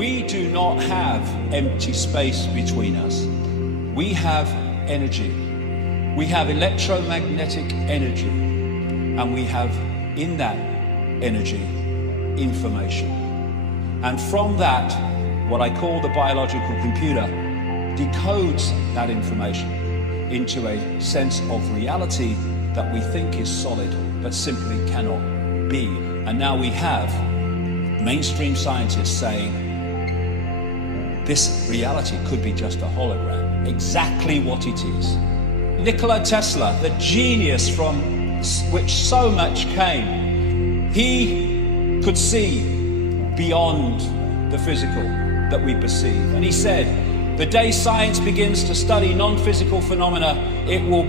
We do not have empty space between us. We have energy. We have electromagnetic energy. And we have in that energy information. And from that, what I call the biological computer decodes that information into a sense of reality that we think is solid, but simply cannot be. And now we have mainstream scientists saying this reality could be just a hologram, exactly what it is. Nikola Tesla, the genius from which so much came, he could see beyond the physical that we perceive. And he said, the day science begins to study non-physical phenomena, it will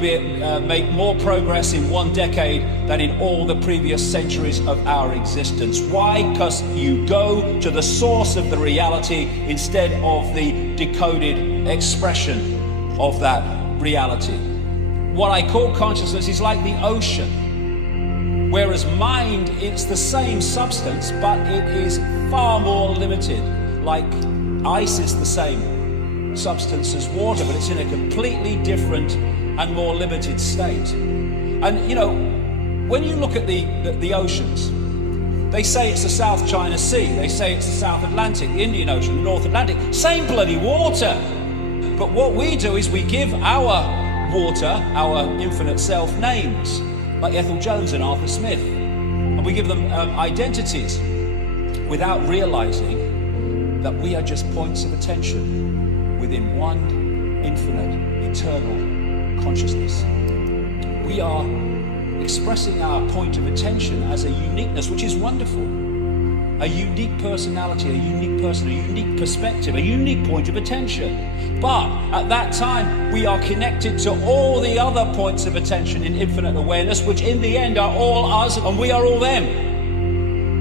make more progress in 1 decade than in all the previous centuries of our existence. Why? Because you go to the source of the reality instead of the decoded expression of that reality. What I call consciousness is like the ocean, whereas mind, it's the same substance, but it is far more limited. Like ice is the same substance as water, but it's in a completely different and more limited state. And you know, when you look at the oceans, they say it's the South China Sea, they say it's the South Atlantic, the Indian Ocean, the North Atlantic, same bloody water. But what we do is we give our water, our infinite self, names, like Ethel Jones and Arthur Smith, and we give them identities without realizing that we are just points of attention within one infinite, eternal consciousness. We are expressing our point of attention as a uniqueness, which is wonderful. A unique personality, a unique person, a unique perspective, a unique point of attention. But at that time, we are connected to all the other points of attention in infinite awareness, which in the end are all us and we are all them.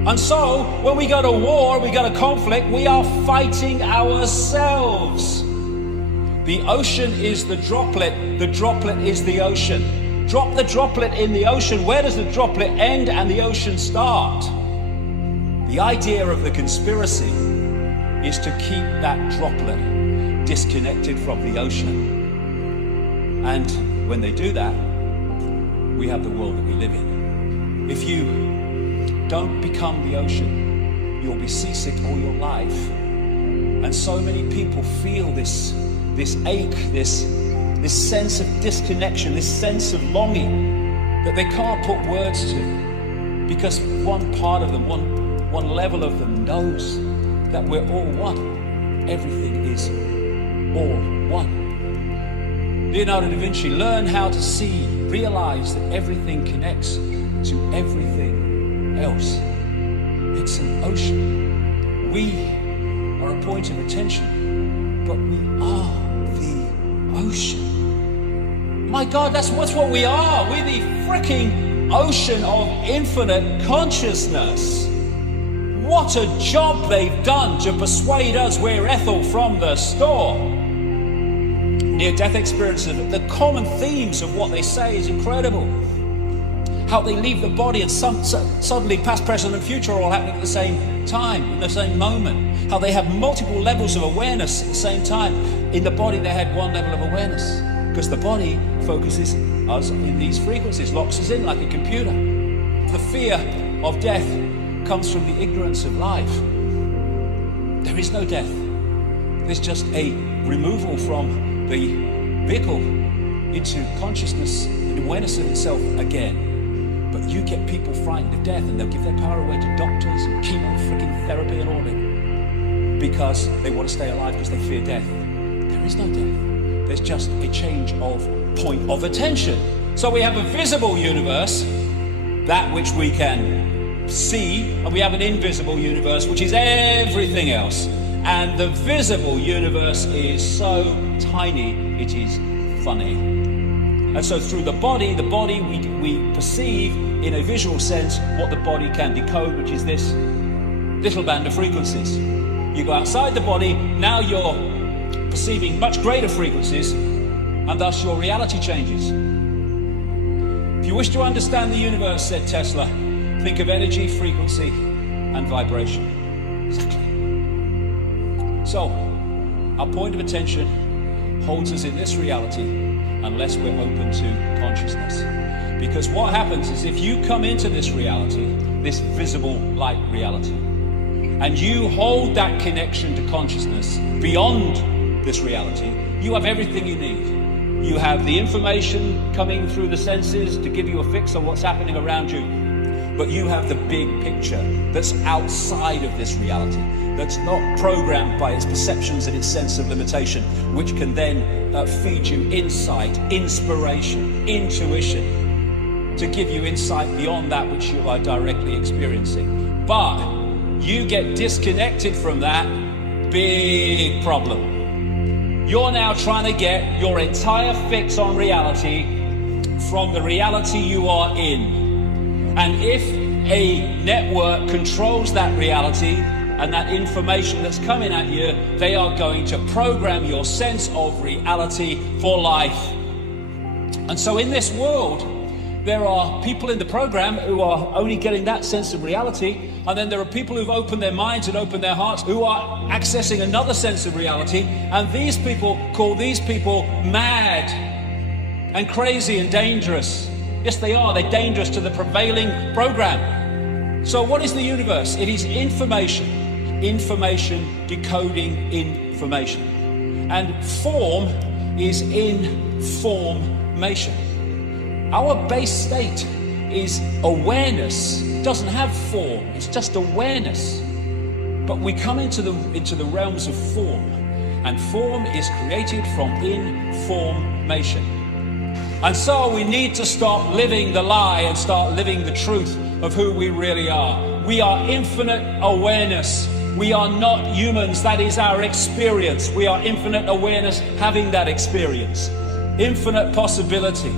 And so, when we go to war, we go to conflict, we are fighting ourselves. The ocean is the droplet is the ocean. Drop the droplet in the ocean, where does the droplet end and the ocean start? The idea of the conspiracy is to keep that droplet disconnected from the ocean. And when they do that, we have the world that we live in. If you don't become the ocean, you'll be seasick all your life. And so many people feel this ache, this sense of disconnection, this sense of longing that they can't put words to, because one part of them, one level of them knows that we're all one. Everything is all one. Leonardo da Vinci learned how to see, realize that everything connects to everything else. It's an ocean. We are a point of attention, but we are the ocean. My God, that's what we are. We're the freaking ocean of infinite consciousness. What a job they've done to persuade us we're Ethel from the store. Near-death experiences, the common themes of what they say is incredible. How they leave the body and suddenly past, present and future are all happening at the same time, in the same moment. How they have multiple levels of awareness at the same time. In the body they had one level of awareness, because the body focuses us in these frequencies, locks us in like a computer. The fear of death comes from the ignorance of life. There is no death. There's just a removal from the vehicle into consciousness and awareness of itself again. But you get people frightened of death and they'll give their power away to doctors and chemo freaking therapy and all it, because they want to stay alive because they fear death. There is no death. There's just a change of point of attention. So we have a visible universe, that which we can see, and we have an invisible universe, which is everything else. And the visible universe is so tiny, it is funny. And so through the body we perceive in a visual sense what the body can decode, which is this little band of frequencies. You go outside the body, now you're perceiving much greater frequencies, and thus your reality changes. If you wish to understand the universe, said Tesla, think of energy, frequency, and vibration. Exactly. So, our point of attention holds us in this reality unless we're open to consciousness. Because what happens is if you come into this reality, this visible light reality, and you hold that connection to consciousness beyond this reality, you have everything you need. You have the information coming through the senses to give you a fix on what's happening around you, but you have the big picture that's outside of this reality, that's not programmed by its perceptions and its sense of limitation, which can then feed you insight, inspiration, intuition, to give you insight beyond that which you are directly experiencing. But you get disconnected from that, big problem. You're now trying to get your entire fix on reality from the reality you are in. And if a network controls that reality and that information that's coming at you, they are going to program your sense of reality for life. And so in this world, there are people in the program who are only getting that sense of reality, and then there are people who've opened their minds and opened their hearts who are accessing another sense of reality, and these people call these people mad and crazy and dangerous. Yes, they are. They're dangerous to the prevailing program. So what is the universe? It is information. Information decoding information. And form is information. Our base state is awareness. It doesn't have form, it's just awareness. But we come into the realms of form, and form is created from information. And so we need to stop living the lie and start living the truth of who we really are. We are infinite awareness. We are not humans. That is our experience. We are infinite awareness having that experience. Infinite possibility.